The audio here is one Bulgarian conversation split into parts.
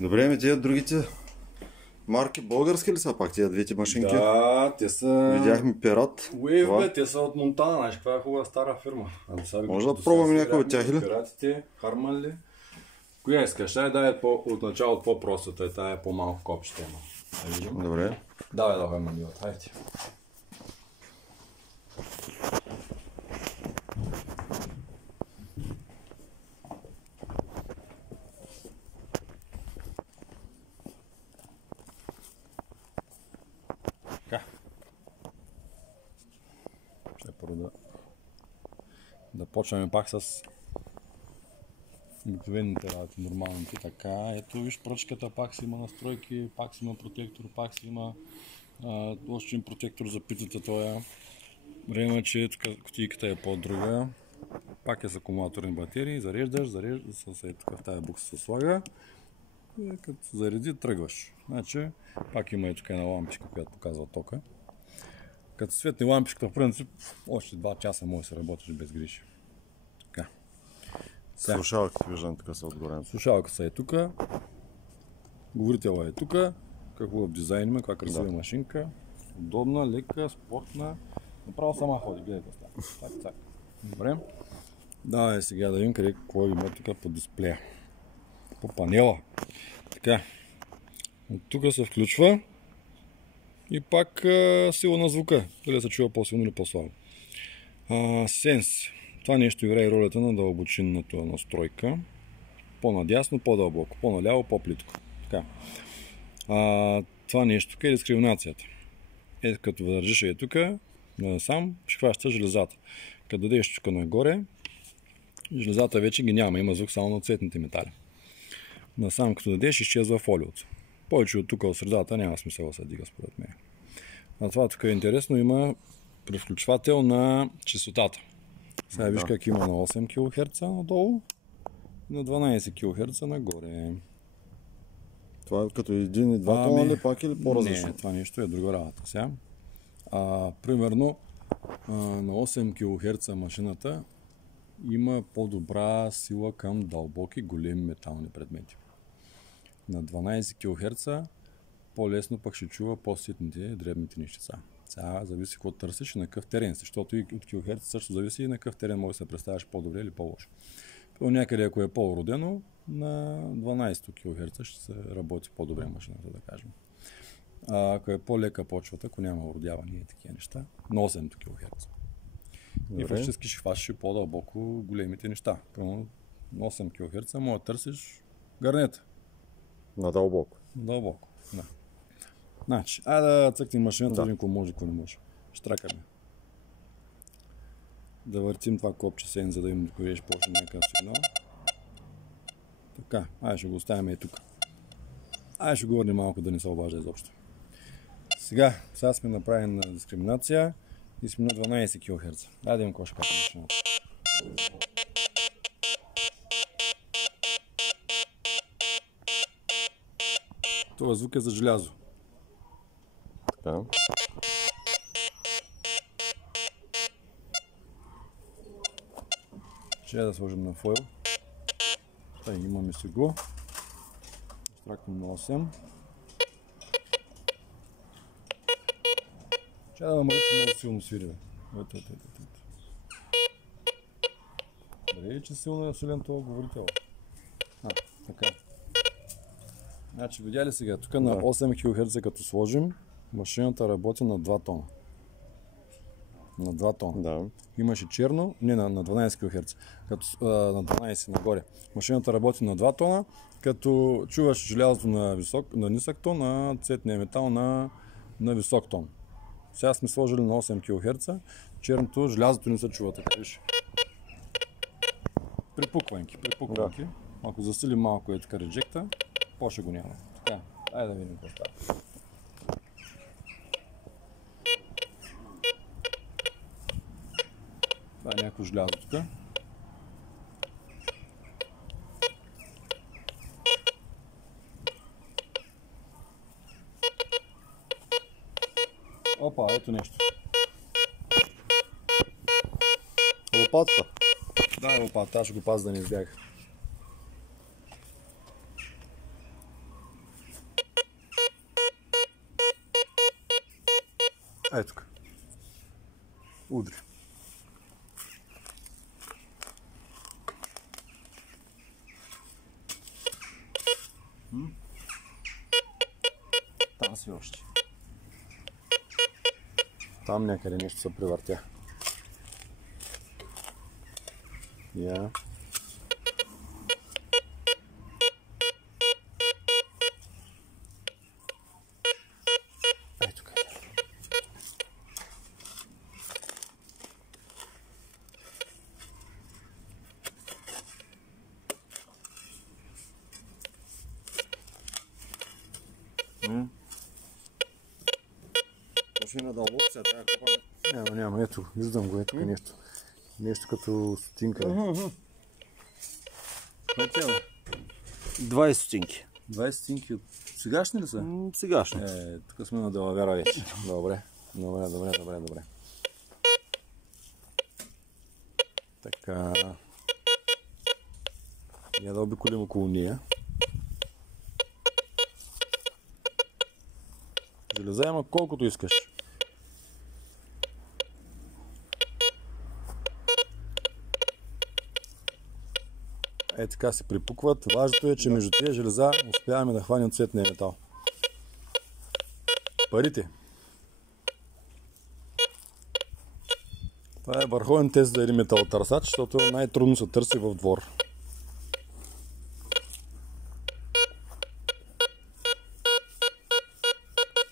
Добре, ами тия другите марки български ли са пак тия двете машинки? Да, те са... Видяхме Пират. Wave, бе, те са от Монтана, знаеш каква е хубава стара фирма. Може да пробваме някой от тях или? Пиратите, Харман ли? Коя искаш? Дай е от началото по-простата и тая е по-малко копчета има. Добре. Давай, маниват, хайде. Така. Ще първо да почваме пак с обикновените работи, нормалните. Така, ето виж пръчката, пак си има настройки, пак си има протектор, пак си има още един протектор за питата тоя. Време, че кутийката е по-друга. Пак е с акумулаторни батерии, зареждаш с тук в тази букса се слага и като зареди тръгваш. Значи, пак има и тук една лампичка, която показва тока. Като светне лампичката, в принцип, още 2 часа може да се работиш без грижи. Така. Слушалките виждам тук са отгоре. Слушалката е тук. Говорителът е тук. Какво в дизайн има, каква красива машинка. Удобна, лека, спортна. Направо сама ходи, гледайте става. Так. Добре. Давай сега да видим какво има тук по дисплея. По панела. Така. От тук се включва. И пак сила на звука. Дали се чува по-силно или по-слабо. Сенс. Това нещо играе ролята на дълбочинната настройка. По-надясно, по-дълбоко. По-наляво, по-плитко. Така. Това нещо е дискриминацията. Като държиш е тук, насам, ще хваща железата. Като дадеш тук нагоре, железата вече ги няма. Има звук само на цветните метали. Насам, като дадеш, изчезва фолиото. Повече от тук от средата няма смисъл да се дига според мен. Това тук е интересно. Има превключвател на честотата. Сега виж как има на 8 кГц надолу и на 12 кГц нагоре. Това е като 1 и 2 тона ли пак или по-различно? Не, това нещо е друга работа сега. Примерно на 8 кГц машината има по-добра сила към дълбоки, големи метални предмети. На 12 кГц по-лесно пък ще чува по-ситните, дребните нещица. Сега зависи какво търсиш и на какъв терен си, защото и от килохерц също зависи и на какъв терен може да се представяш по-добре или по-лошо. Някъде, ако е по-родено, на 12 кГц ще се работи по-добре машината, да кажем. Ако е по-лека почвата, ако няма уродяване и такива неща, на 8 кГц. И фактически ще хващаш по-дълбоко големите неща. Примерно на 8 кГц може да търсиш гарнета. Надълбоко. Дълбоко, да. Значи, да цъкнем машината, да. Какво може, какво не може. Штракаме. Да въртим това копче сен, за да им откроеш почне някакъв сигнал. Така, ще го оставим и тук. Ще го върнем малко да не се обажда изобщо. Сега сме направени на дискриминация и сме на 12 кГц. Да видим какво ще кажа машината. Това звук е за желязо. Така. Ще да сложим на фойл. Имаме си го. Штракнем на 8. Ще да намаля, че много силно свири. Добре, че силно е силен това говорител. Така. Значи, видя ли сега? Тук на 8 кГц като сложим, машината работи на 2 тона. На 2 тона. Да. Имаше черно, не на 12 кГц, на 12 нагоре. Машината работи на 2 тона, като чуваш желязото на нисък тон, а цветния метал на висок тон. Сега сме сложили на 8 кГц, черното, желязото не се чува, така виж. Припукванки. Да. Ако засилим малко е така реджекта, по-ще го няма. Така, да видим какво става. Това е някакво желязо тук. Опа, ето нещо. Лопатата. Да, лопата, аз ще го пазя да не избяга. Ей тук. Удри. Там си още. Там някъде нещо се превъртя. Я. Ей тук. Машина дълбоко сега трябва да купаме. Няма, ето, виждам го, ето нещо. Нещо като стотинка. Кое тя бе? 20 стотинки. 20 стотинки от сегашни ли са? Сегашни. Тук сме на Делавера вече. Добре. Така. Я да обиколим около нея. Железа има колкото искаш. Е така се припукват. Важното е, че между тия железа успяваме да хванем цветния метал. Парите. Това е върховен тест за един металотърсач, защото най-трудно се търси в двор.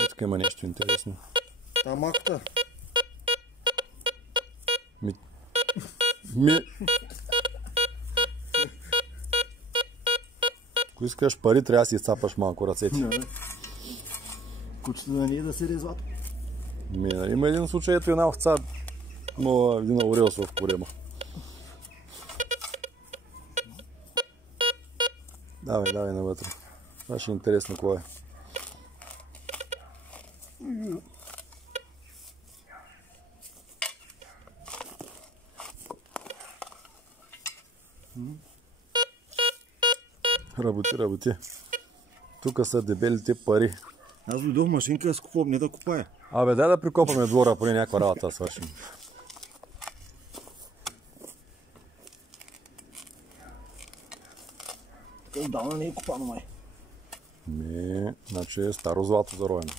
Е тук има нещо интересно. Там акта. Ако искаш пари, трябва да си изцапаш малко ръцете. Кучето да не е да се резват. Има един случай, ето една овца, но един орел в корема. Давай навътре. Това ще е интересно кое е. Работи. Тук са дебелите пари. Аз дойдох машинка да скупвам, не да купая. Абе, дай да прикопаме двора, поне някаква работа да свършим. Тук отдавна не е купано, май. Не, значи е старо злато зароено.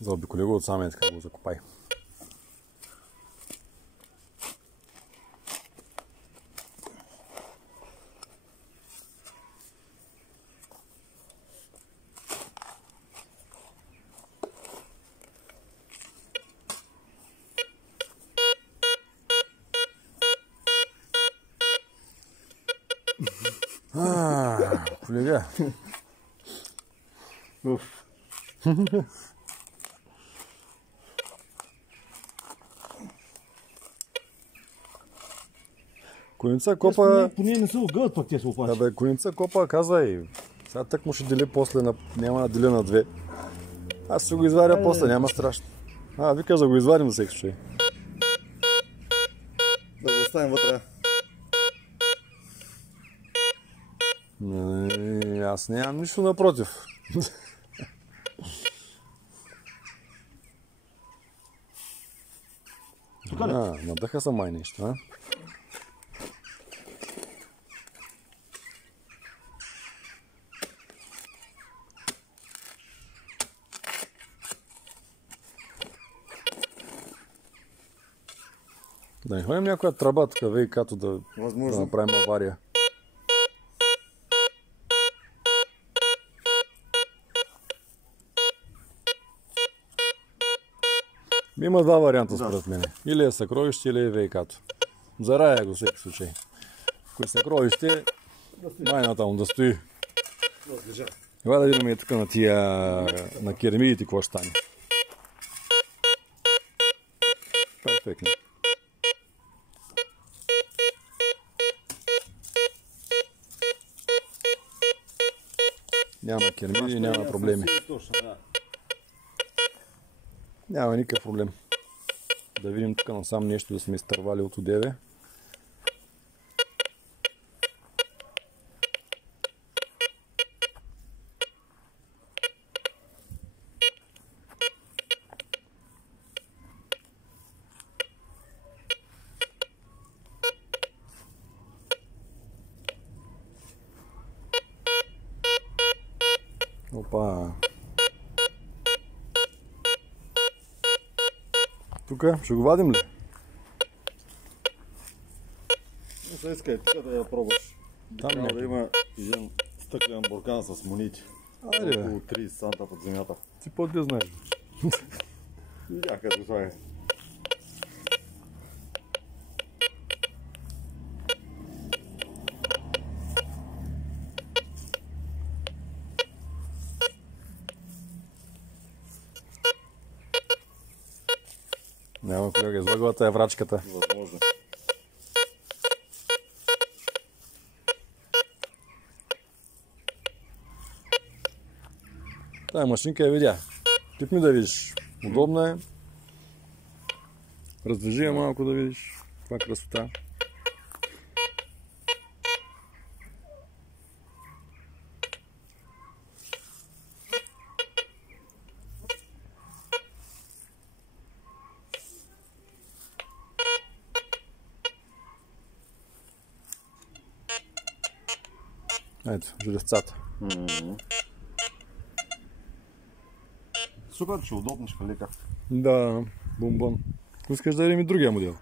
Заобиколи го отсам и така го закопай. Колега. Коница копа... Поне не се огъват пък те се опачат. Да бе, коница копа каза и сега тък му ще дели после, няма да деля на две. Аз ще го изваря после, няма страшно. Викаш да го изварим за всеки случай. Да го оставим вътре. Аз нямам нищо напротив. Надъха са май нещо, а? Да не ходим някоя тръба тук ВИК-то да направим авария. Има два варианта според мен. Или е съкровище, или е ВИК-то. Зарая го всеки случай. Ако е съкровище, майната му да стои. Ела да видим тук на тия на керамидите какво ще стане. Перфектно. Няма керамиди, няма проблеми. Няма никакъв проблем. Да видим тук насам нещо да сме изтървали от одеве. Опа. Тук ще го вадим ли? Не се искай, тук да я пробваш. Там Трябва да някъде. има един стъклен буркан с монити. Айде, бе. Около 30 санта под земята. Ти по-добре знаеш. Видях като слагай. Няма, колега, излагалата е врачката. Възможно. Тая машинка я видя. Пипни да видиш. Удобна е. Раздвижи я малко да видиш. Каква красота. Ето, железцата. Супер, че удобно, ще лека. Да, бомбон. Искаш да видим и другия модел?